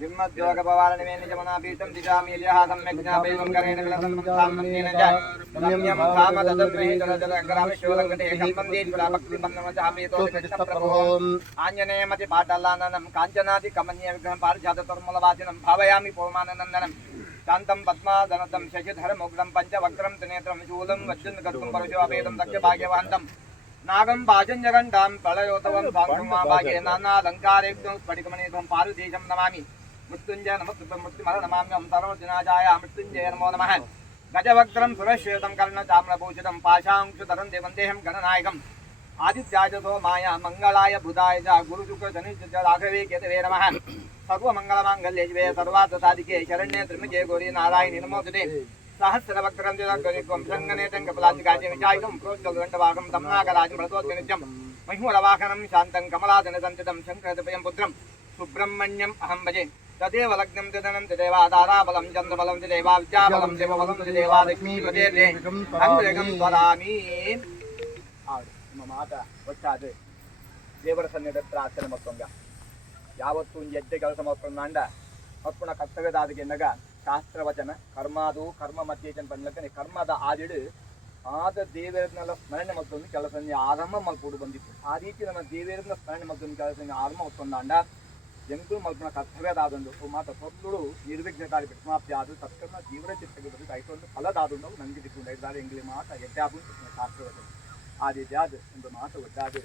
विमद्योगपवारणिमे निजमनापीठं दिशामील्यः सम्यक् ज्ञापयितुं करेण विलसन्धामन्येन च रम्यं धामददर्महेतरजलग्रामशूलकटे सम्बन्धेश्वराभक्तिबन्धनमचापेतोऽधिकृष्णप्रभुः आञ्जनेयमतिपाटलाननं काञ्चनादिकमनीयविग्रहं पारिजाततुर्मूलवाचिनं भावयामि पौमाननन्दनं शान्तं पद्मादनतं शशिधरमुग्रं पञ्चवक्त्रं त्रिनेत्रं शूलं वज्रं परशुवापेदं दक्षभाग्यवहन्तं नागं भाजञ्जगण्डां प्रलयोतवं भागे नानालङ्कारेभ्यं स्फटिकमणित्वं पारुदेशं नमामि मृत्युंजय नमः नमाम्यहं सर्वजनाजाय मृत्युंजय नमो नमः गजवक्त्रं सुरश्वेतं कर्णचाम्रभूषितं पाशांशुधरं देवन्देहं गणनायकम् आदित्याय सोमाय मङ्गलाय बुधाय च गुरुशुक्रशनिश्च राघवे केतवे नमः सर्वमङ्गलमाङ्गल्ये शिवे सर्वार्थसाधिके शरण्ये त्र्यम्बके गौरी नारायणि नमोऽस्तुते सहस्रवक्त्रं दिवं सङ्गनेतं कपलादिकार्य विचायितं प्रोच्चलदण्डवाकं तम्नागराजं प्रतोद्यनित्यं महिमूलवाहनं शान्तं कमलादनसञ्चितं शङ्करद्वयं पुत्रं सुब्रह्मण्यम् अहं भजे तदेव लग्नं तदनं तदेवाधाराबलं चन्द्रबलं तदेवा विद्याबलं देवबलं तदेवा लक्ष्मीपते अङ्गं वदामि ನಿಮ್ಮ ಮಾತ ಒಟ್ಟಾದ ದೇವರ ಸನ್ನಿಧಿ ಹತ್ರ ಆಚರಣೆ ಮಾಡ್ಕೊಂಡ ಯಾವತ್ತೂ ಯಜ್ಞ ಕೆಲಸ ಮಾಡ್ಕೊಂಡ ಮಕ್ಕಳ ಕರ್ತವ್ಯದಾದಿಗೆ ನಗ ಶಾಸ್ತ್ರವಚನ ಕರ್ಮಾದು ಕರ್ಮ ಮಧ್ಯೆ ಪಂಡ್ಲಕ್ಕನೆ ಕರ್ಮದ ಆದಿಡು ಆದ ದೇವರನ್ನೆಲ್ಲ ಸ್ಮರಣೆ ಮತ್ತೊಂದು ಕೆಲಸ ಆರಂಭ ಮಲ್ಕೊಂಡು ಬಂದಿತ್ತು ಆ ರೀತಿ ನಮ್ಮ ದೇವರನ್ನ ಸ್ಮರಣೆ ಮತ್ತೊಂದು ಕೆಲಸ ಆರಂಭ ಹೊತ್ತೊಂದಾಂಡ ಎಂತೂ ಮಲ್ಪನ ಕರ್ತವ್ಯದಾದೊಂದು ಮಾತ ತೊಂದು ನಿರ್ವಿಘ್ನಕಾರಿ ಸಮಾಪ್ತಿ ಆದ ತತ್ಕರ್ಮ ಜೀವನ ಚಿತ್ತಗೆ ಬಂದು ಐತೊಂದು ಫಲದಾದೊಂದು ನನಗೆ ದಿಕ್ಕು ಇದ್ದಾರೆ ಎಂಗ್ಲಿ ಮಾತ ಯಜ್ಞಾಬು ಶಾಸ್ತ್ರವಚನ ಆದಿತ್ಯಾದ ಒಂದು ಮಾತು ಒಡ್ಡಾದ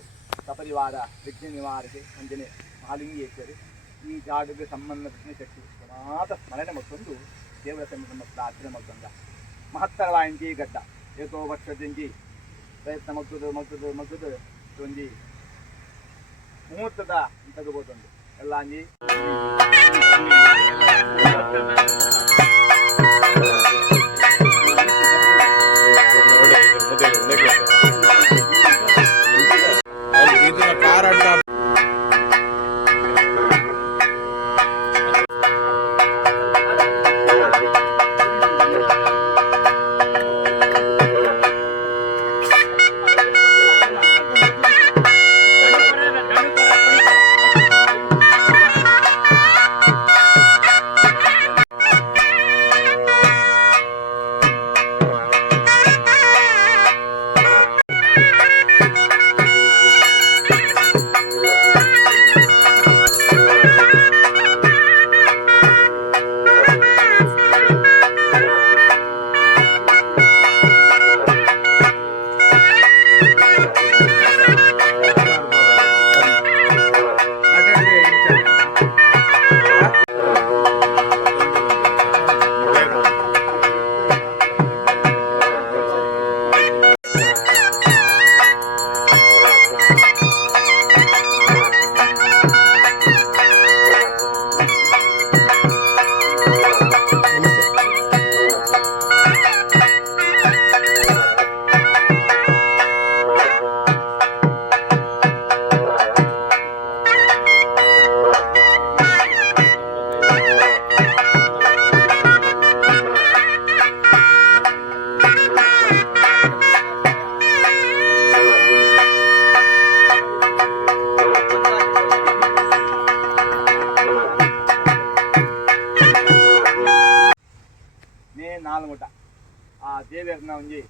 ಸಪರಿವಾರ ವಿಘ್ನ ನಿವಾರಕ್ಕೆ ಅಂಜನೆ ಮಹಾಲಿಂಗೇಶ್ವರಿ ಈ ಜಾಗಕ್ಕೆ ಸಂಬಂಧಪಟ್ಟ ಶಕ್ತಿ ಮಾತ ಸ್ಮರಣೆ ಮತ್ತೊಂದು ದೇವರ ಸನ್ನಿಧಿ ಪ್ರಾರ್ಥನೆ ಮತ್ತೊಂದ ಮಹತ್ತರವಾಯಿಂಜಿ ಗಡ್ಡ ಏಕೋ ವರ್ಷದಿಂಜಿ ಪ್ರಯತ್ನ ಮಗ್ಗದು ಒಂಜಿ ಮುಹೂರ್ತದ ತೆಗಬೋದೊಂದು ಎಲ್ಲ ಅಂಜಿ ಆ ದೇವರನ್ನ ಒಂಜಿ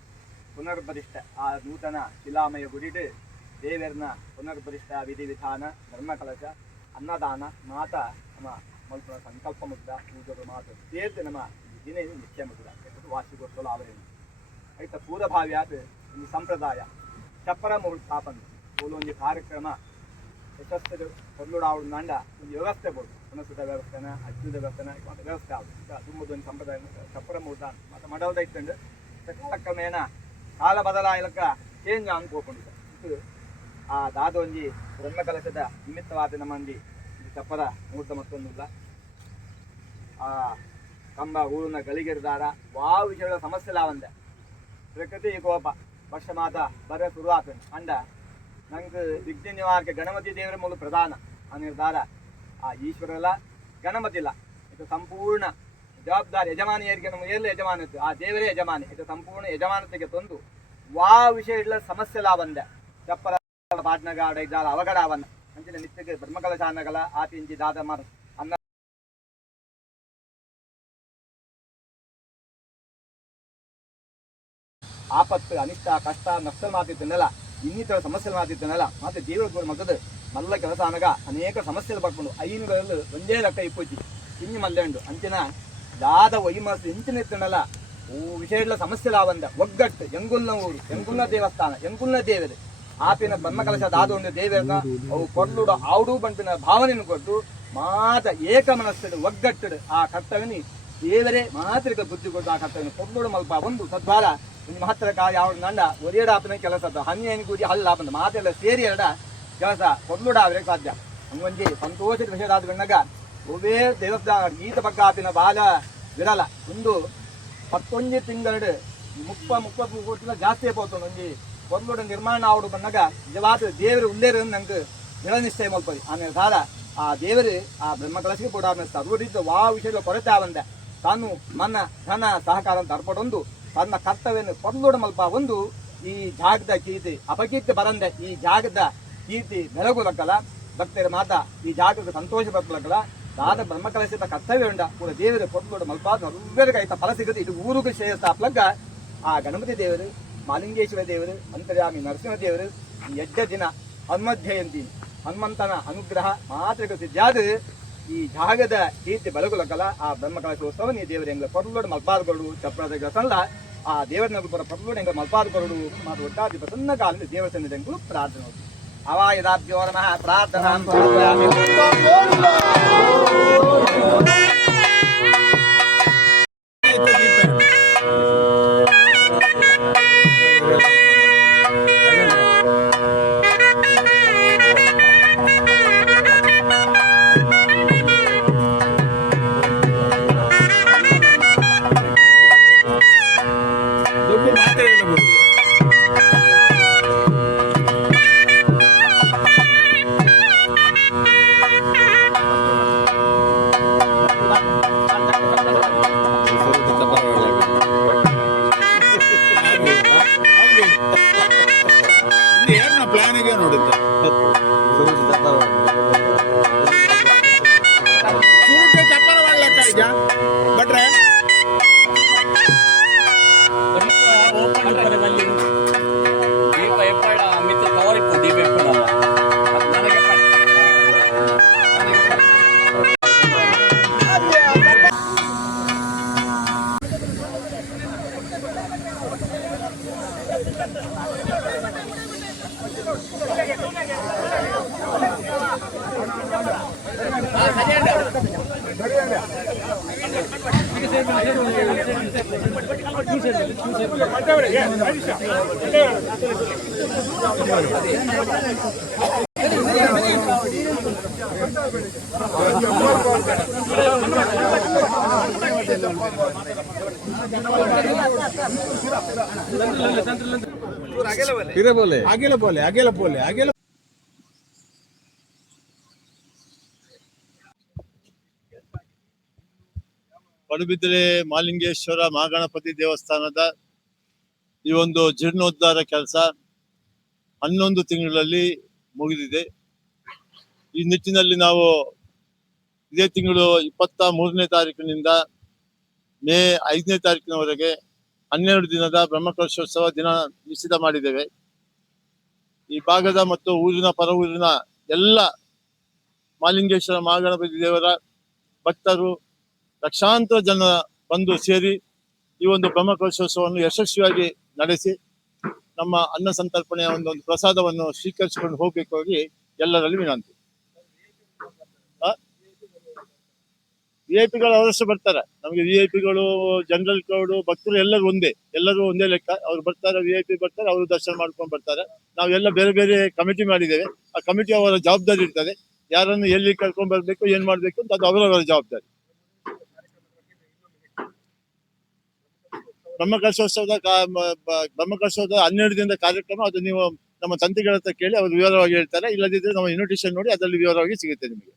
ಪುನರ್ಪ್ರತಿಷ್ಠ ಆ ನೂತನ ಶಿಲಾಮಯ ಗುಡಿಡು ದೇವರನ್ನ ಪುನರ್ಪ್ರತಿಷ್ಠ ವಿಧಿ ವಿಧಾನ ಧರ್ಮಕಲಶ ಅನ್ನದಾನ ಮಾತ ನಮ್ಮ ಮಲ್ಪನ ಸಂಕಲ್ಪ ಮುಗ್ಧ ಪೂಜೆಗಳು ಮಾತು ಸೇರ್ತು ನಮ್ಮ ದಿನ ನಿತ್ಯ ಮುಗ್ಧ ವಾರ್ಷಿಕೋತ್ಸವ ಆವರಣ ಐತ ಪೂರ್ವಭಾವ್ಯಾತ್ ಒಂದು ಸಂಪ್ರದಾಯ ಚಪ್ಪರ ಮುಹೂರ್ತಾಪನ್ ಒಂದು ಕಾರ್ಯಕ್ರಮ ಯಶಸ್ಸು ಕೊರ್ಲುಡಾವುದಂಡ ಒಂದು ವ್ಯವಸ್ಥೆ ಬೋದು ಪುನಃಸುತ ವ್ಯವಸ್ಥೆನ ಅಜ್ಜುದ ವ್ಯವಸ್ಥೆನ ವ್ಯವಸ್ಥೆ ಆಗುತ್ತೆ ತುಂಬದ ಒಂದು ಸಂಪ್ರದಾಯ ಚಪ್ಪರ ಮುಹೂರ್ತ ಮತ್ತು ಮಡವದ ಇತ್ತಂಡು ಕಾಲಕ್ರಮೇಣ ಕಾಲ ಬದಲಾಯಲಕ್ಕ ಚೇಂಜ್ ಅನ್ಕೋಕೊಂಡಿದ್ದೆ ಇದು ಆ ದಾದೊಂಜಿ ಬ್ರಹ್ಮಕಲಶದ ನಿಮಿತ್ತವಾದ ನಮ್ಮಂದಿ ಚಪ್ಪರ ಮುಹೂರ್ತ ಮತ್ತೊಂದಿಲ್ಲ ಆ ಕಂಬ ಊರಿನ ಗಳಿಗೆರ್ದಾರ ವಾವ್ ವಿಷಯಗಳ ಸಮಸ್ಯೆಲಾವಂದೆ ಪ್ರಕೃತಿ ಕೋಪ ವರ್ಷ ಮಾತ ಬರ ಶುರು ಆತಂದು ಅಂಡ ನಂಗೆ ವಿಘ್ನ ನಿವಾರಕ ಗಣಪತಿ ದೇವರ ಮೂಲ ಪ್ರಧಾನ ಆ ನಿರ್ಧಾರ ಆ ಈಶ್ವರಲ್ಲ ಗಣಪತಿಲ್ಲ ಇದು ಸಂಪೂರ್ಣ ಜವಾಬ್ದಾರಿ ಯಜಮಾನಿಯರಿಗೆ ನಮ್ಮ ಎಲ್ಲ ಯಜಮಾನತ್ತು ಆ ದೇವರೇ ಯಜಮಾನಿ ಇದು ಸಂಪೂರ್ಣ ಯಜಮಾನತೆಗೆ ತಂದು ವಾ ವಿಷಯ ಇಲ್ಲ ಸಮಸ್ಯೆ ಲಾವಂದೆ ಚಪ್ಪರ ಪಾಟ್ನಗಾಡ ಇದ್ದಾರ ಅವಗಡ ಅವನ್ನ ಅಂಚಿನ ನಿತ್ಯಗೆ ಬ್ರಹ್ಮಕಲಶಾನಗಳ ಆತಿಂಚಿ ದಾದ ಮಾರ ಅನ್ನ ಆಪತ್ತು ಅನಿಷ್ಟ ಕಷ್ಟ ನಷ್ಟ ಮಾತಿದ್ದನಲ್ಲ ಇನ್ನಿತರ ಸಮಸ್ಯೆలు ಮಾತಿದ್ದನಲ್ಲ ಮತ್ತೆ ದೇವರ ಮಗದ ಮಲ್ಲ ಕೆಲಸ అనಗ ಅನೇಕ ಸಮಸ್ಯೆలు ಪಡ್ಕೊಂಡು ಐನುಗಳಲ್ಲಿ ಒಂದೇ ಲೆಕ್ಕ ಇಪ್ಪೊಚ್ಚಿ ಕಿಂಜಿ ಮಲ್ಲೆಂಡು ಅಂಚಿನ ದಾದ ಒಯ್ಮಸ್ ಇಂಚಿನ ಇತ್ತನಲ್ಲ ಓ ವಿಷಯಗಳ ಸಮಸ್ಯೆలు ಆವಂದ ಒಗ್ಗಟ್ಟು ಎಂಗುಲ್ನ ಊರು ಎಂಗುಲ್ನ ದೇವಸ್ಥಾನ ಎಂಗುಲ್ನ ದೇವರು ಆಪಿನ ಬ್ರಹ್ಮಕಲಶ ದಾದ ಒಂದು ದೇವರನ್ನ ಅವು ಕೊಡ್ಲುಡು ಆವುಡು ಬಂಪಿನ ಭಾವನೆಯನ್ನು ಕೊಟ್ಟು ಮಾತ ಏಕ ಮನಸ್ಸು ಒಗ್ಗಟ್ಟು ಆ ಕರ್ತವ್ಯನಿ ದೇವರೇ ಮಾತ್ರಿಕ ಬುದ್ಧಿ ಕೊಟ್ಟು ಆ ಕರ್ತವ್ಯ ಕೊಡ್ಲುಡು ಮಲ್ಪ ಒಂದು ಸದ್ವಾರ ಒಂದು ಮಹತ್ತರ ಯಾವ ನಂಡ ಒರಿಯಡ ಆಪನ ಕೆಲಸದ ಹನ್ನಿ ಕೂಡಿ ಹಲ್ಲ ಬಂದ ಮಾತೆಲ್ಲ ಸೇರಿ ಎರಡ ಕೆಲಸ ಕೊಡ್ಲುಡ ಅವರೇ ಸಾಧ್ಯ ಹಂಗೊಂದು ಸಂತೋಷದ ವಿಷಯದಾದ ಗಣ್ಣಗ ಒಬ್ಬೇ ದೇವಸ್ಥಾನ ಈತ ಪಕ್ಕ ಆಪಿನ ಬಾಲ ಬಿಡಲ್ಲ ಒಂದು 11 ತಿಂಗಳು 30 ಕೋಟಿ ಜಾಸ್ತಿ ಪೋತು ಒಂಜಿ ಕೊಡ್ಲುಡ ನಿರ್ಮಾಣ ಆವಡು ಬಂದಾಗ ನಿಜವಾದ ದೇವರು ಉಳ್ಳೇರು ನಂಗೆ ದೃಢ ನಿಶ್ಚಯ ಮಲ್ಪವಿ ಆಮೇಲೆ ಸಾಲ ಆ ದೇವರು ಆ ಬ್ರಹ್ಮಕಲಶಕ್ಕೆ ಕೂಡ ಸರ್ವರಿದ್ದ ವಾ ವಿಷಯಗಳು ಕೊರತೆ ಬಂದ ತಾನು ಮನ ಧನ ಸಹಕಾರ ಅಂತ ಅರ್ಪಡೊಂದು ತನ್ನ ಕರ್ತವ್ಯವನ್ನು ಕೊಡ್ಲುಡ ಮಲ್ಪ ಒಂದು ಈ ಜಾಗದ ಕೀರ್ತಿ ಅಪಕೀರ್ತಿ ಬರಂದೆ ಈ ಜಾಗದ ಕೀರ್ತಿ ಬೆಳಗುಲಕ್ಕಲ್ಲ ಭಕ್ತರ ಮಾತ ಈ ಜಾಗಕ್ಕೆ ಸಂತೋಷ ಬರ್ಲಕ್ಕಲ್ಲ ದಾದ ಬ್ರಹ್ಮಕಲಶದ ಕರ್ತವ್ಯ ಉಂಡ ಕೂಡ ದೇವರು ಕೊಡ್ಲುಡ ಮಲ್ಪ ಸರ್ವರಿಗೆ ಆಯ್ತ ಫಲ ಸಿಗುತ್ತೆ ಇದು ಊರಿಗೆ ಶ್ರೇಯಸ್ತಾಪ್ಲಕ್ಕ ಆ ಗಣಪತಿ ದೇವರು ಮಾಲಿಂಗೇಶ್ವರ ದೇವರು ಅಂತರ್ಯಾಮಿ ನರಸಿಂಹ ದೇವರು ಎಡ್ಡ ದಿನ ಹನುಮತ್ ಜಯಂತಿ ಹನುಮಂತನ ಅನುಗ್ರಹ ಮಾತ್ರ ಸಿದ್ಧಾದ ಈ ಜಾಗದ ಕೀರ್ತಿ ಬೆಳಗುಲಕ್ಕಲ್ಲ ಆ ಬ್ರಹ್ಮಕಲಶೋತ್ಸವ ನೀ ದೇವರು ಹೆಂಗ ಪರ್ಲೋಡು ಮಲ್ಪಾದ್ಗಳು ಚಪ್ರದ ಸಲ್ಲ ಆ ದೇವರ ಪರ ಪರ್ಲೋಡು ಹೆಂಗ ಮಲ್ಪಾದ್ಗಳು ಮಾತು ಒಟ್ಟಾದಿ ಪ್ರಸನ್ನ ಕಾಲದಲ್ಲಿ ದೇವರ ಸನ್ನಿಧಿಗಳು ಪ್ರಾರ್ಥನೆ ಅವಾಯದಾಭ್ಯೋ ನಮಃ ಪ್ರಾರ್ಥನಾ ಪ್ಲಾನಿಗೆ ನೋಡಿದ್ದೆ ಚಪ್ಪರ ಮಾಡ್ಲಕ್ಕ ಈಗ ಬಟ್ರೆ ದೀಪ ಎಪ್ಪಡ ಮಿತ್ರ ತವರಿಪ್ಪ ದೀಪ ಎಪ್ಪಡ ನನಗೆ ಅಗೆಲ ಪೋಲೆ ಪಡುಬಿದ್ರೆ ಮಾಲಿಂಗೇಶ್ವರ ಮಹಾಗಣಪತಿ ದೇವಸ್ಥಾನದ ಈ ಒಂದು ಜೀರ್ಣೋದ್ಧಾರ ಕೆಲಸ 11 ತಿಂಗಳಲ್ಲಿ ಮುಗಿದಿದೆ. ಈ ನಿಟ್ಟಿನಲ್ಲಿ ನಾವು ಇದೇ ತಿಂಗಳು 23ನೇ ತಾರೀಕಿನಿಂದ ಮೇ 5ನೇ ತಾರೀಕಿನವರೆಗೆ 12 ದಿನದ ಬ್ರಹ್ಮಕಲಶೋತ್ಸವ ದಿನ ನಿಶ್ಚಿತ ಮಾಡಿದ್ದೇವೆ. ಈ ಭಾಗದ ಮತ್ತು ಊರಿನ ಪರ ಊರಿನ ಎಲ್ಲ ಮಾಲಿಂಗೇಶ್ವರ ಮಹಾಗಣಪತಿ ದೇವರ ಭಕ್ತರು ಲಕ್ಷಾಂತರ ಜನ ಬಂದು ಸೇರಿ ಈ ಒಂದು ಬ್ರಹ್ಮಕಲಶೋತ್ಸವವನ್ನು ಯಶಸ್ವಿಯಾಗಿ ನಡೆಸಿ ನಮ್ಮ ಅನ್ನ ಸಂತರ್ಪಣೆಯ ಒಂದು ಪ್ರಸಾದವನ್ನು ಸ್ವೀಕರಿಸಿಕೊಂಡು ಹೋಗಬೇಕಾಗಿ ಎಲ್ಲರಲ್ಲಿ ವಿನಂತಿ. VIP ಗಳು ಅವರಷ್ಟು ಬರ್ತಾರೆ. ನಮಗೆ VIP ಗಳು ಜನರಲ್ ಕ್ರೌಡ್ ಭಕ್ತರು ಎಲ್ಲರೂ ಒಂದೇ ಲೆಕ್ಕ. ಅವ್ರು ಬರ್ತಾರೆ, VIP ಬರ್ತಾರೆ, ಅವರು ದರ್ಶನ ಮಾಡ್ಕೊಂಡು ಬರ್ತಾರೆ. ನಾವೆಲ್ಲ ಬೇರೆ ಬೇರೆ ಕಮಿಟಿ ಮಾಡಿದ್ದೇವೆ. ಆ ಕಮಿಟಿ ಅವರ ಜವಾಬ್ದಾರಿ ಇರ್ತದೆ. ಯಾರನ್ನು ಎಲ್ಲಿ ಕರ್ಕೊಂಡು ಬರ್ಬೇಕು, ಏನ್ ಮಾಡ್ಬೇಕು ಅಂತ ಅದು ಅವರವರ ಜವಾಬ್ದಾರಿ. ಬ್ರಹ್ಮಕಲಶೋತ್ಸವದ 12 ದಿನದ ಕಾರ್ಯಕ್ರಮ ಅದು ನೀವು ನಮ್ಮ ತಂತ್ರಿಗಳ ಹತ್ರ ಕೇಳಿ ಅವರು ವಿವರವಾಗಿ ಹೇಳ್ತಾರೆ. ಇಲ್ಲದಿದ್ರೆ ನಮ್ಮ ಇನ್ವಿಟೇಷನ್ ನೋಡಿ ಅದರಲ್ಲಿ ವಿವರವಾಗಿ ಸಿಗುತ್ತೆ ನಿಮಗೆ.